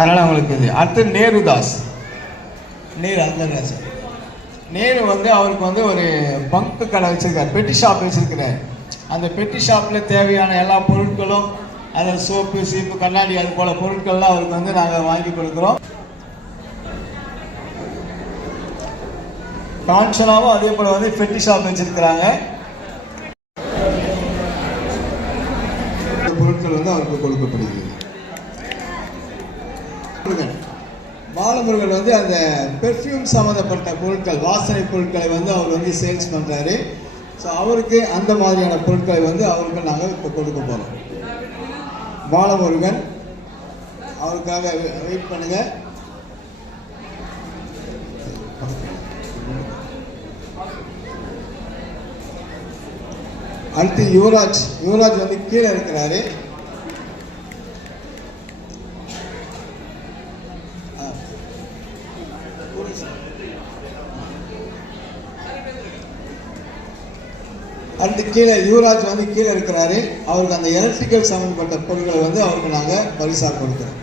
அதனால் அவங்களுக்கு இது. அடுத்து நேருதாஸ், நேரு வந்து அவருக்கு வந்து ஒரு பங்கு கடை வச்சிருக்காரு, பெட்டி ஷாப் வச்சிருக்கிறார். அந்த பெட்டி ஷாப்பில் தேவையான எல்லா பொருட்களும், அதில் சோப்பு, சீப்பு, கண்ணாடி, அது போல பொருட்கள்லாம் அவருக்கு வந்து நாங்கள் வாங்கி கொடுக்குறோம். காஞ்சனாவும் அதே போல் வந்து பெட்டி ஷாப் வச்சிருக்கிறாங்க. பொருட்கள் வந்து அவருக்கு கொடுக்கப்படுகிறது. பாலமுருகன் வந்து அந்த பெர்ஃப்யூம் சம்மந்தப்பட்ட பொருட்கள், வாசனை பொருட்களை வந்து அவர் வந்து சேல்ஸ் பண்ணுறாரு. ஸோ அவருக்கு அந்த மாதிரியான பொருட்களை வந்து அவருக்கு நாங்கள் இப்போ கொடுக்க போகிறோம். பாலமுருகன், அவருக்காக வெயிட் பண்ணுங்க. அடுத்து யுவராஜ் வந்து கீழே இருக்கிறாரு. அடுத்து கீழே யுவராஜ் வந்து கீழே இருக்கிறாரு. அவருக்கு அந்த எலக்ட்ரிக்கல் சம்பந்தப்பட்ட பொருட்களை வந்து அவருக்கு நாங்கள் பரிசாக கொடுக்கிறோம்.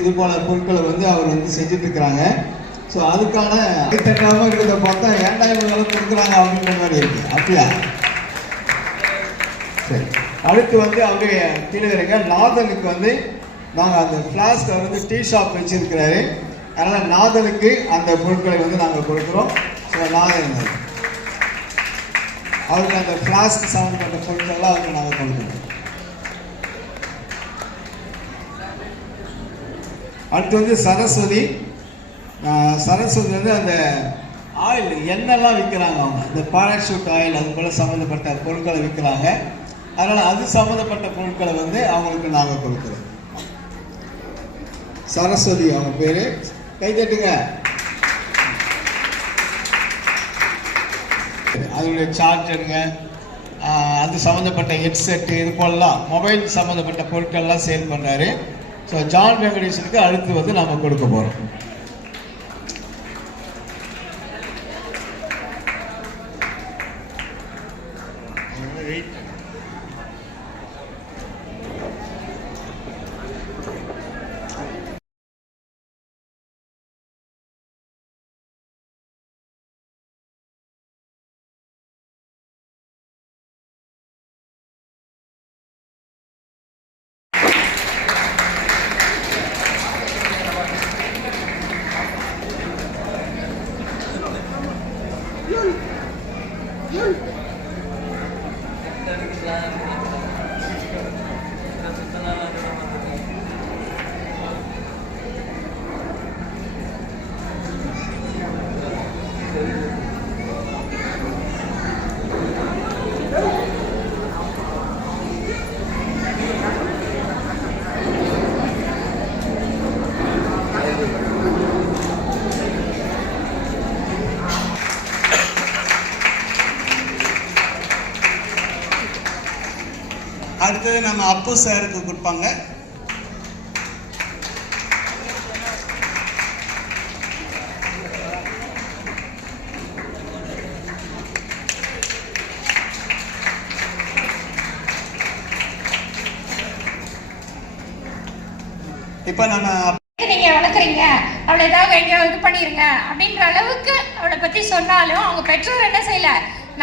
இது போல பொருட்களை வந்து அவர் வந்து செஞ்சுட்டு இருக்கிறாங்க. ஸோ அதுக்கான தட்டாமல் இருக்கிறத பார்த்தா ஏன்டா இவங்க கொடுக்குறாங்க அப்படின்ற மாதிரி இருக்கு. அப்படியா? சரி. அடுத்து வந்து அவருடைய கீழே இருக்க நாதனுக்கு வந்து நாங்கள் அந்த ஃப்ளாஸ்கை வந்து டீ ஷாப் வச்சிருக்கிறாரு. அதனால் நாதனுக்கு அந்த பொருட்களை வந்து நாங்கள் கொடுக்குறோம். ஸோ நாதன் அவருக்கு அந்த ஃப்ளாஸ்க் சம்மந்தப்பட்ட பொருட்கள்லாம் அவருக்கு நாங்கள் கொடுக்குறோம். அடுத்து வந்து சரஸ்வதி வந்து அந்த ஆயில், எண்ணெய்லாம் விற்கிறாங்க. அவங்க இந்த பாராஷூட் ஆயில், அது போல் சம்மந்தப்பட்ட பொருட்களை விற்கிறாங்க. அதனால் அது சம்மந்தப்பட்ட பொருட்களை வந்து அவங்களுக்கு நாங்கள் கொடுக்குறோம். சரஸ்வதி அவங்க பேர், கை தட்டுங்க. அதனுடைய சார்ஜருங்க, அது சம்மந்தப்பட்ட ஹெட்செட்டு, இது போலலாம் மொபைல் சம்மந்தப்பட்ட பொருட்கள்லாம் சேல் பண்ணுறாரு. ஸோ ஜான் வெங்கடேசனுக்கு அடுத்து வந்து நம்ம கொடுக்க போகிறோம். அடுத்தது நம்ம அப்பு சாருக்கு கொடுப்பாங்க. இப்ப நம்ம நீங்க வளர்க்குறீங்க, அவளை ஏதாவது எங்க இது பண்ணிருங்க அப்படின்ற அளவுக்கு அவளை பத்தி சொன்னாலும் அவங்க பெற்றோர் என்ன செய்யல,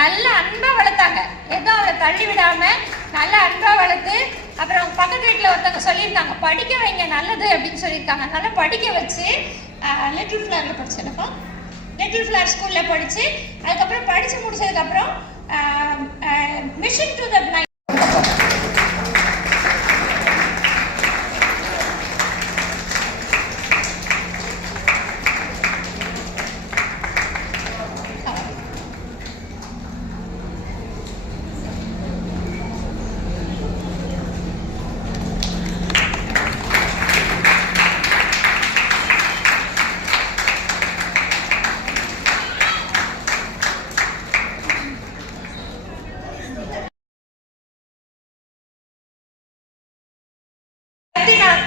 நல்ல அன்பா வளர்த்தாங்க. எதுவும் அவளை தள்ளி விடாம நல்ல அன்பா வளர்த்து, அப்புறம் பக்கத்து வீட்டில் ஒருத்தவங்க சொல்லியிருக்காங்க படிக்க வைங்க நல்லது அப்படின்னு சொல்லியிருக்காங்க. நல்லா படிக்க வச்சு லிட்டில் ஃப்ளவர்ல படிச்சேன்ப்பா, லிட்டில் ஃப்ளவர் ஸ்கூல்ல படிச்சு, அதுக்கப்புறம் படிச்சு முடிச்சதுக்கப்புறம் மிஷன் டு த பிளைண்ட்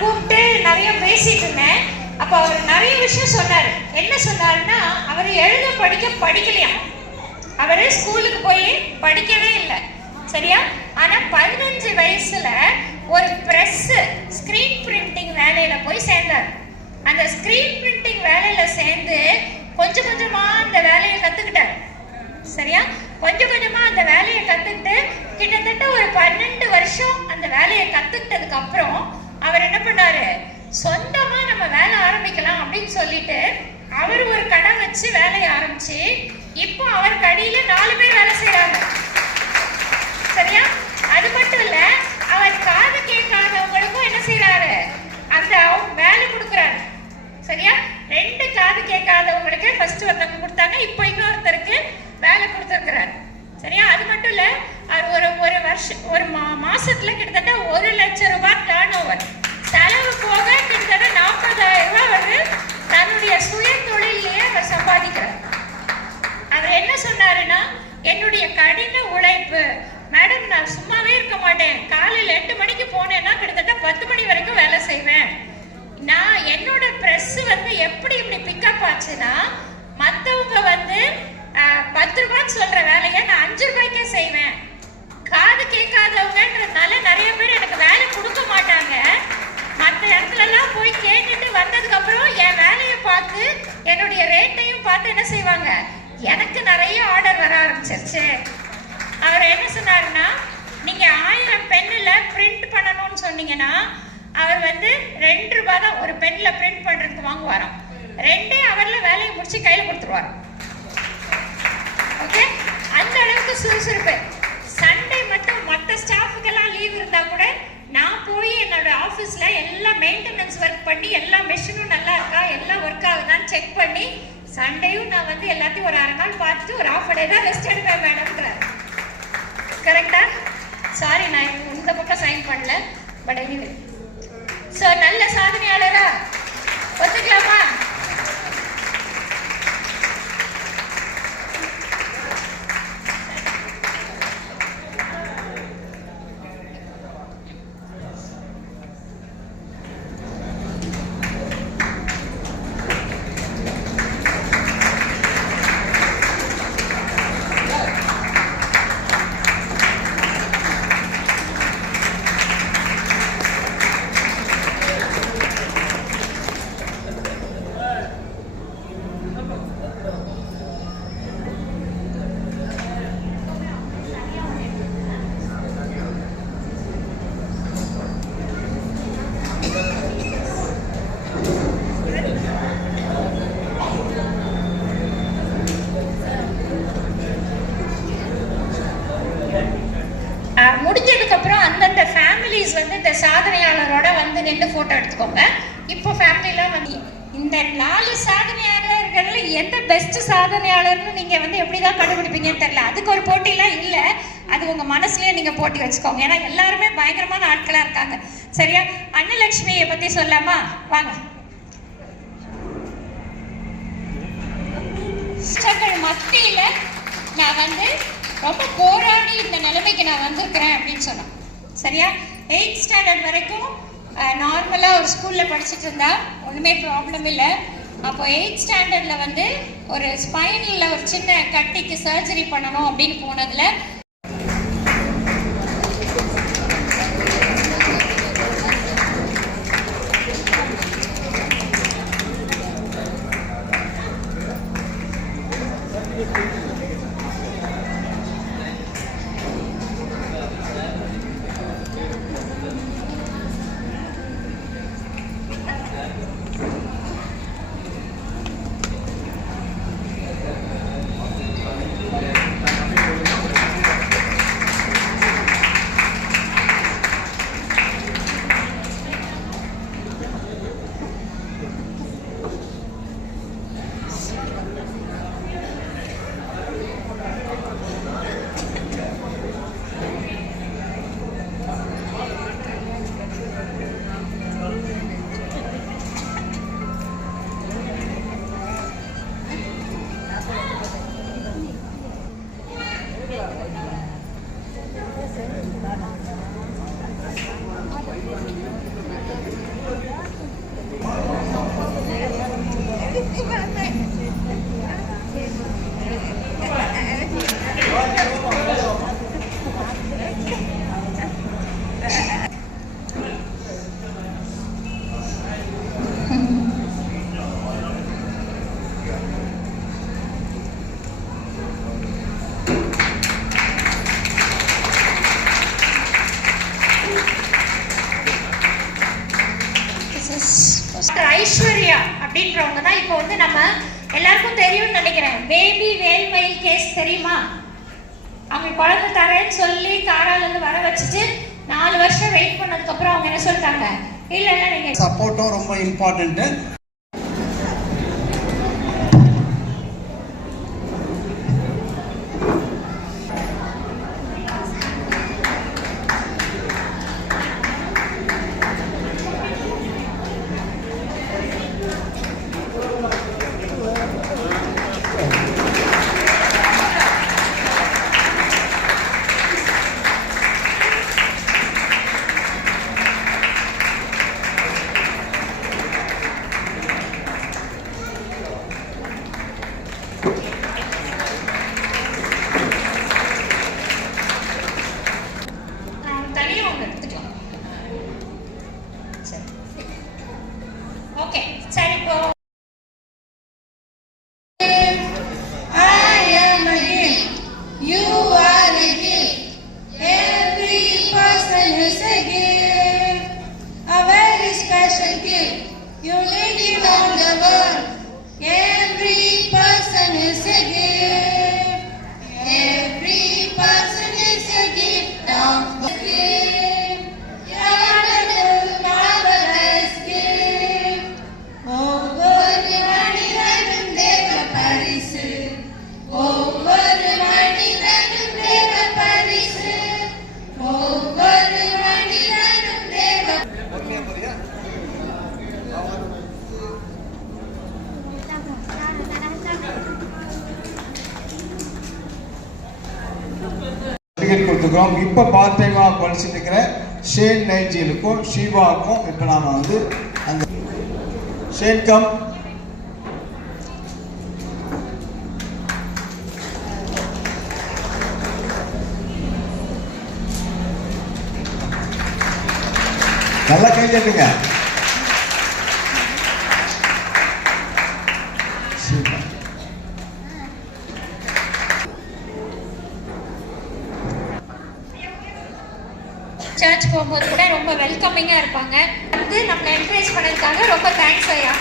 கூப்பிட்டு நிறைய பேசிட்டு இருந்தேன். அப்போ அவர் நிறைய விஷயம் சொன்னார். என்ன சொன்னாருன்னா, அவர் எழுத படிக்கலையா, அவர் ஸ்கூலுக்கு போய் படிக்கவே இல்லை, சரியா? ஆனா 15 வயசுல ஒரு பிரஸ் ஸ்கிரீன் பிரிண்டிங் வேலையில போய் சேர்ந்தார். அந்த ஸ்கிரீன் பிரிண்டிங் வேலையில சேர்ந்து கொஞ்சம் கொஞ்சமா அந்த வேலையை கத்துக்கிட்டார், சரியா? கொஞ்சம் கொஞ்சமா அந்த வேலையை கத்துக்கிட்டு கிட்டத்தட்ட ஒரு 12 வருஷம் அந்த வேலையை கத்துக்கிட்டதுக்கு அப்புறம் அவர் என்ன பண்ணாரு, சொந்தமா நம்ம வேலை ஆரம்பிக்கலாம் அப்படின்னு சொல்லிட்டு அவர் ஒரு கடை வச்சு வேலையை ஆரம்பிச்சு இப்போ அவர் கடையில 4 பேர் வேலை செய்யறாங்க, சரியா? அது மட்டும் இல்ல, அவர் காது கேட்காதவங்களுக்கும் என்ன செய்யறாரு, அந்த வேலை கொடுக்குறாரு, சரியா? 2 காது கேட்காதவங்களுக்கு ஃபர்ஸ்ட் ஒருத்தவங்க கொடுத்தாங்க, இப்போ இன்னொருத்தருக்கு வேலை கொடுத்துருக்கிறாரு, சரியா? அது மட்டும் இல்ல, அவர் ஒரு வருஷம் ஒரு மாசத்துல கிட்டத்தட்ட 1 லட்சம் ரூபாய் டர்ன் ஓவர், செலவு போக கிட்டத்தட்ட 40,000 ரூபாய் அவர் தன்னுடைய சுய தொழிலையே அவர் சம்பாதிக்கிறார். அவர் என்ன சொன்னாருன்னா, என்னுடைய கடின உழைப்பு மேடம், நான் சும்மாவே இருக்க மாட்டேன், காலையில் 8 மணிக்கு போனேன்னா கிட்டத்தட்ட 10 மணி வரைக்கும் வேலை செய்வேன். நான் என்னோட ப்ரெஸ் வந்து எப்படி இப்படி பிக்கப் ஆச்சுன்னா, மற்றவங்க வந்து 10 ரூபாய்ன்னு சொல்ற வேலையை நான் 5 ரூபாய்க்கே செய்வேன். காது கேட்காதவங்கன்றதுனால நிறைய பேர் எனக்கு வேலை கொடுக்க மாட்டாங்க. மற்ற இடத்துலலாம் போய் கேட்டுட்டு வந்ததுக்கு அப்புறம் என் வேலையை பார்த்து என்னுடைய ரேட்டையும் பார்த்து என்ன செய்வாங்க, எனக்கு நிறைய ஆர்டர் வர ஆரம்பிச்சிருச்சு. அவர் என்ன சொன்னாருன்னா, நீங்க 1000 பென்னில் பிரிண்ட் பண்ணணும்னு சொன்னீங்கன்னா அவர் வந்து 2 ரூபாய் தான் ஒரு பென்ல பிரிண்ட் பண்றதுக்கு வாங்குவாராம். 2 ஹவர்ல வேலையை முடிச்சு கையில கொடுத்துருவார். ஓகே, அந்த அளவுக்கு சுறுசுறுப்பு. சண்டே மட்டும் மற்ற ஸ்டாஃபுக்கெல்லாம் லீவ் இருந்தா கூட நான் போய் என்னோட ஆஃபீஸ்ல எல்லாம் மெயின்டெனன்ஸ் ஒர்க் பண்ணி எல்லா மெஷினும் நல்லா இருக்கா, எல்லாம் ஒர்க் ஆகுதான்னு செக் பண்ணி சண்டேயும் நான் வந்து எல்லாத்தையும் ஒரு 1/2 நாள் பார்த்துட்டு ஒரு ½ டே தான் ரெஸ்ட் எடுப்பேன் மேடம்ன்றார். கரெக்டா? சாரி, நான் இந்த பக்கம் சைன் பண்ணல, பட் எனிவே. ஸோ நல்ல சாதனையாளரா ஒத்துக்கலாமா? முடிஞ்சதுக்கு அப்புறம் அந்தந்த ஃபேமிலிஸ் வந்து இந்த சாதனையாளரோட வந்து நின்று போட்டோ எடுத்துக்கோங்க. இப்போ ஃபேமிலிலாம் வந்து இந்த 4 சாதனையாளர்கள்ல எந்த பெஸ்ட் சாதனையாளர்னு நீங்க வந்து எப்படிதான் கண்டுபிடிப்பீங்கன்னு தெரியல. அதுக்கு ஒரு போட்டிலாம் இல்லை, அது உங்க மனசுலயே நீங்க போட்டி வச்சுக்கோங்க. ஏன்னா எல்லாருமே பயங்கரமான ஆட்களா இருக்காங்க, சரியா? அன்னலட்சுமியை பத்தி சொல்லாமா? வாங்க. மத்தியில நான் வந்து ரொம்ப போராடி இந்த நிலைமைக்கு நான் வந்திருக்கிறேன் அப்படின்னு சொன்னேன், சரியா? 8th ஸ்டாண்டர்ட் வரைக்கும் நார்மலாக ஒரு ஸ்கூலில் படிச்சுட்டு இருந்தா ஒன்றுமே ப்ராப்ளம் இல்லை. அப்போ 8th ஸ்டாண்டர்டில் வந்து ஒரு ஸ்பைனில் ஒரு சின்ன கட்டிக்கு சர்ஜரி பண்ணணும் அப்படின்னு போனதில் அப்படின்றவங்க தான் இப்போ வந்து நம்ம எல்லாருக்கும் தெரியும்னு நினைக்கிறேன். பேபி வேல்மயில் கேஸ் தெரியுமா? அவங்க குழந்தை தரேன்னு சொல்லி காராலேருந்து வர வச்சுட்டு 4 வருஷம் வெயிட் பண்ணதுக்கப்புறம் அவங்க என்ன சொல்லிட்டாங்க, இல்லை நீங்கள் சப்போர்ட்டும் ரொம்ப இம்பார்ட்டன்ட்டு. தனியாக அவங்க எடுத்துக்கலாம். சரி, ஓகே, சரி. இப்போ You are a gift. Every person is a gift. A very special gift. Unique on the world. Every person is a gift. Every person is a gift of the gift. A wonderful, marvelous gift. ஒவ்வொரு மனிதனும் தேவ பரிசு. ஒவ்வொரு மனிதனும் தேவ பரிசு. ஒவ்வொரு மனிதனும் தேவ சர்டிஃபிகேட் கொடுத்துக்கிறோம். இப்போ பார்ட் டைமாக படிச்சுட்டு இருக்கிற ஷேன் நைஜிலுக்கும் ஷீபாவுக்கும் இப்போ நாம் வந்து அந்த ஷேன் கம் நல்லா கை தட்டுங்க. சர்ச் போகும்போது கூட ரொம்ப வெல்கமிங்காக இருப்பாங்க. வந்து நம்மளை என்கரேஜ் பண்ணதுக்காக ரொம்ப தேங்க்ஸ் ஐயா.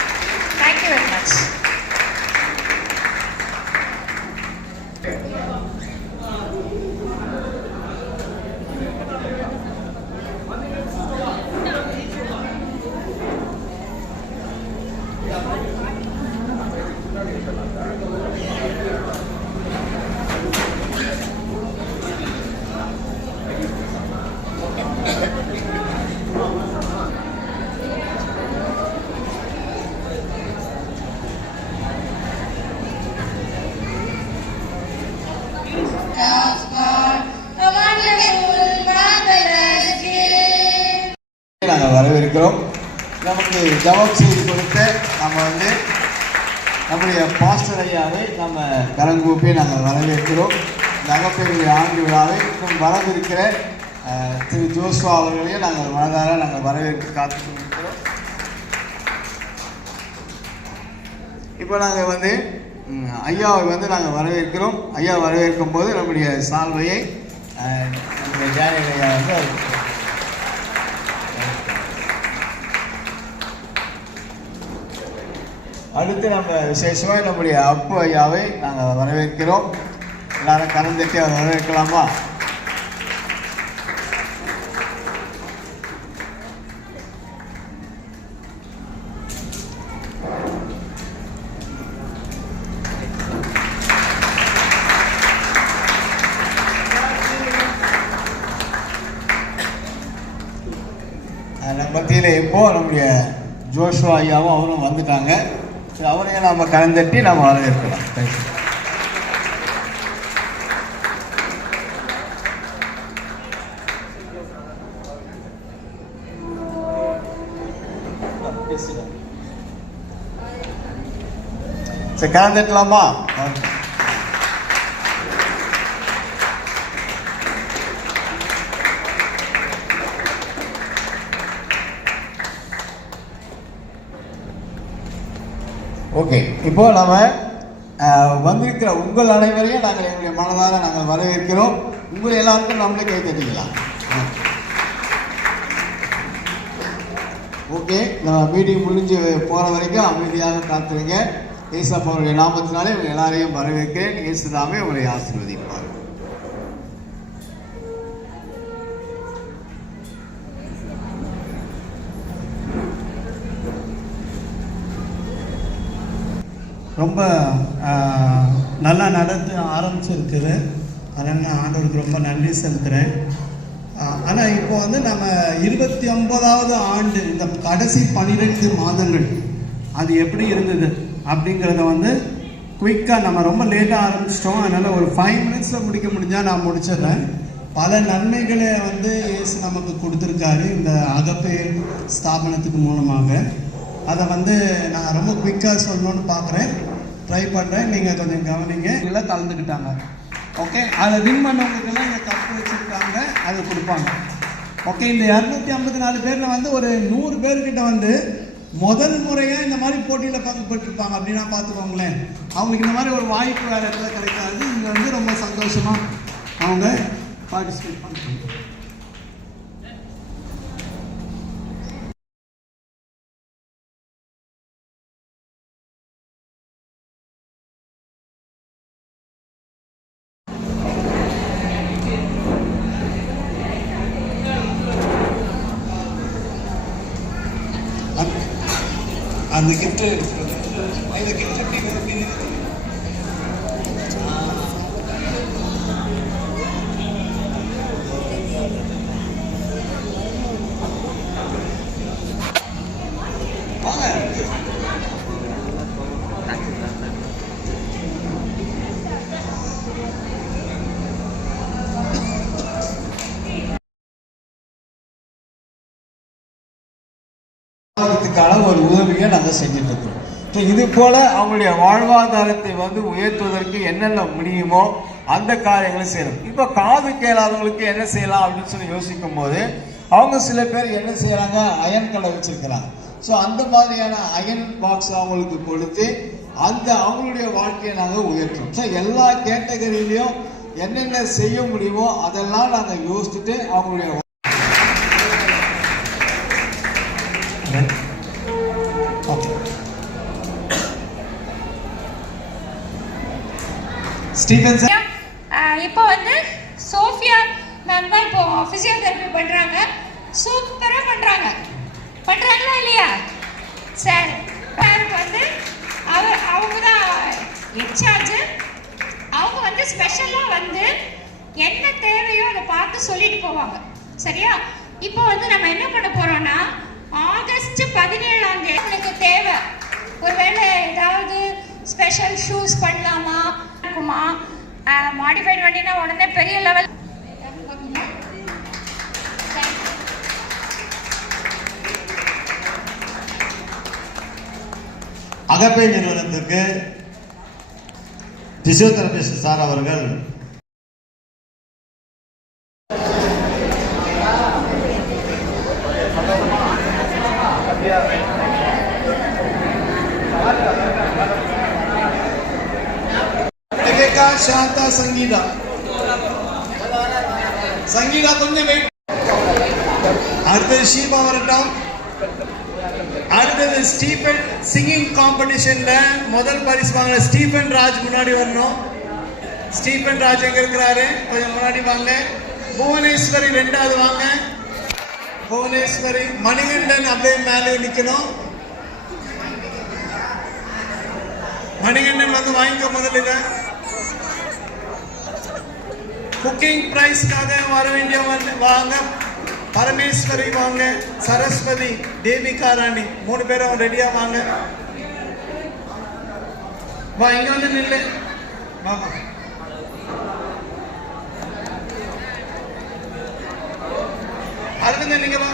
Thank you very much. of God. A wonderful, marvelous gift. நாங்கள் வரவேற்கிறோம். நமக்கு ஜவாப் செய்து கொடுத்த நம்ம வந்து நம்முடைய பாஸ்டர் ஐயாவை நம்ம கரங்கூப்பி நாங்கள் வரவேற்கிறோம். இந்த அகப்பேருடைய ஆண்டு விழாவை இன்னும் வரவிருக்கிற திரு ஜோஸ்வா அவர்களையும் நாங்கள் மனதார நாங்கள் வரவேற்க காத்துக் கொண்டிருக்கிறோம். இப்போ நாங்கள் வந்து ஐயாவை வந்து நாங்கள் வரவேற்கிறோம். ஐயா வரவேற்கும் போது நம்முடைய சால்வையை நம்முடைய ஜானகி ஐயா வந்து அடுத்து நம்ம விசேஷமாக நம்முடைய அப்பு ஐயாவை நாங்கள் வரவேற்கிறோம். எல்லாரும் கலந்துட்டு அதை வரவேற்கலாமா? நம்ம மத்தியில் இப்போ நம்முடைய ஜோஷுவா ஐயாவும் அவரும் வந்துட்டாங்க. அவரையும் நம்ம கலந்தட்டி நம்ம வரவேற்கலாம். தேங்க்யூ. சரி, கலந்துட்டலாமா? ஓகே, இப்போ நம்ம வந்திருக்கிற உங்கள் அனைவரையும் நாங்கள் எங்களுடைய மனதார நாங்கள் வரவேற்கிறோம். உங்களை எல்லாருக்கும் நம்மளே கை தட்டிக்கலாம். ஓகே, நம்ம மீட்டிங் முடிஞ்சு போகிற வரைக்கும் அமைதியாக காத்துருங்க. இயேசப்பா அவருடைய நாமத்தினாலே உங்கள் எல்லாரையும் வரவேற்கிறேன். இயேசுதாமே உங்களை ஆசீர்வதிப்பார். ரொம்ப நல்லா நடந்து ஆரம்பிச்சிருக்குது. அதனால் நான் ஆண்டவருக்கு ரொம்ப நன்றி செலுத்துகிறேன். ஆனால் இப்போ வந்து நம்ம 29வது ஆண்டு இந்த கடைசி 12 மாதங்கள் அது எப்படி இருந்தது அப்படிங்கிறத வந்து குயிக்காக நம்ம ரொம்ப லேட்டாக ஆரம்பிச்சிட்டோம். அதனால் ஒரு 5 மினிட்ஸில் முடிக்க முடிஞ்சால் நான் முடிச்சிடுறேன். பல நன்மைகளை வந்து இயேசு நமக்கு கொடுத்துருக்காரு இந்த அகப்பே ஸ்தாபனத்துக்கு மூலமாக. அதை வந்து நான் ரொம்ப குயிக்காக சொல்லணும்னு பார்க்குறேன், ட்ரை பண்ணுறேன். நீங்கள் கொஞ்சம் கவனிங்க. இதெல்லாம் கலந்துக்கிட்டாங்க. ஓகே, அதை வின் பண்ணவங்களுக்கெல்லாம் இங்கே கப்பு வச்சுருக்காங்க, அதை கொடுப்பாங்க. ஓகே, இந்த 254 பேரில் வந்து ஒரு 100 பேர்கிட்ட வந்து முதல் முறையாக இந்த மாதிரி போட்டியில் பங்கு பெற்றிருப்பாங்க அப்படின்னா பார்த்துக்கோங்களேன். அவங்களுக்கு இந்த மாதிரி ஒரு வாய்ப்பு வேறு இடத்துல கிடைக்காது. இங்கே வந்து ரொம்ப சந்தோஷமாக அவங்க பார்ட்டிசிபேட் பண்ணுறாங்க. அந்த கிஃப்ட் இந்த கிஃப்ட் ஒரு உதவியை நாங்கள் செஞ்சுட்டு இருக்கிறோம். ஸோ இது போல அவங்களுடைய வாழ்வாதாரத்தை வந்து உயர்த்துவதற்கு என்னென்ன முடியுமோ அந்த காரியங்களை செய்யணும். இப்போ காது கேளாதவங்களுக்கு என்ன செய்யலாம் அப்படின்னு சொல்லி யோசிக்கும் போது அவங்க சில பேர் என்ன செய்யறாங்க, அயன் கடை வச்சிருக்கிறாங்க. ஸோ அந்த மாதிரியான அயன் பாக்ஸ் அவங்களுக்கு கொடுத்து அந்த அவங்களுடைய வாழ்க்கையை நாங்கள் உயர்த்துறோம். ஸோ எல்லா கேட்டகரியிலையும் என்னென்ன செய்ய முடியுமோ அதெல்லாம் நாங்கள் யோசிச்சுட்டு அவங்களுடைய இப்போ வந்து சோஃபியா மேம் தான் இப்போ ஃபிசியோதெரப்பி பண்றாங்க. சூப்பரா பண்றாங்களா இல்லையா? சரி, வந்து அவங்க தான் இன்சார்ஜ். அவங்க வந்து ஸ்பெஷலா வந்து என்ன தேவையோ அதை பார்த்து சொல்லிட்டு போவாங்க. சரியா? இப்போ வந்து நம்ம என்ன பண்ண போறோம்னா ஆகஸ்ட் 17ஆம் தேதி எனக்கு தேவை ஒருவேளை ஏதாவது ஸ்பெஷல் ஷூஸ் பண்ணலாமா இருக்குமா, மாடிஃபைட் வண்டினா உடனே பெரிய லெவல். அகப்பே நிறுவனத்துக்கு பிசியோதெரபிஸ்ட் சார் அவர்கள் சாந்தா சங்கீதா கொஞ்சம் வெயிட். அடுத்தது ஷீபா வரட்டும். அடுத்தது ஸ்டீஃபன் சிங்கிங் காம்படிஷன்ல முதல் பரிசு வாங்க ஸ்டீஃபன் ராஜ் முன்னாடி வரணும். ஸ்டீஃபன் ராஜ் எங்க இருக்கிறாரு? கொஞ்சம் முன்னாடி வாங்க. புவனேஸ்வரி 2வது வாங்க. புவனேஸ்வரி. மணிகண்டன் அப்படியே மேலே நிக்கணும். மணிகண்டன் வந்து வாங்கிக்க முதல்ல. குக்கிங் பிரைஸ்க்காக வர வேண்டிய வாங்க. பரமேஸ்வரி வாங்க. சரஸ்வதி, தேவிகா ராணி 3 பேரும் ரெடியா வாங்க. வா, இங்க வந்து நில்லு. வாமா. அரவிந்தன் நீங்க வா.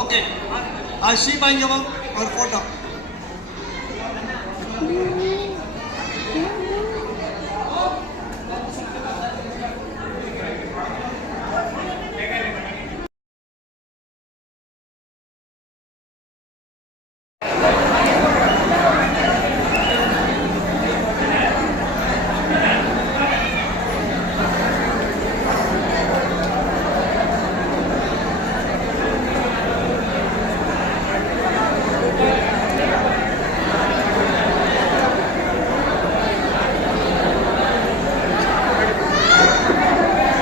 ஓகே. ஷீபா இங்கே வா ஒரு ஃபோட்டோ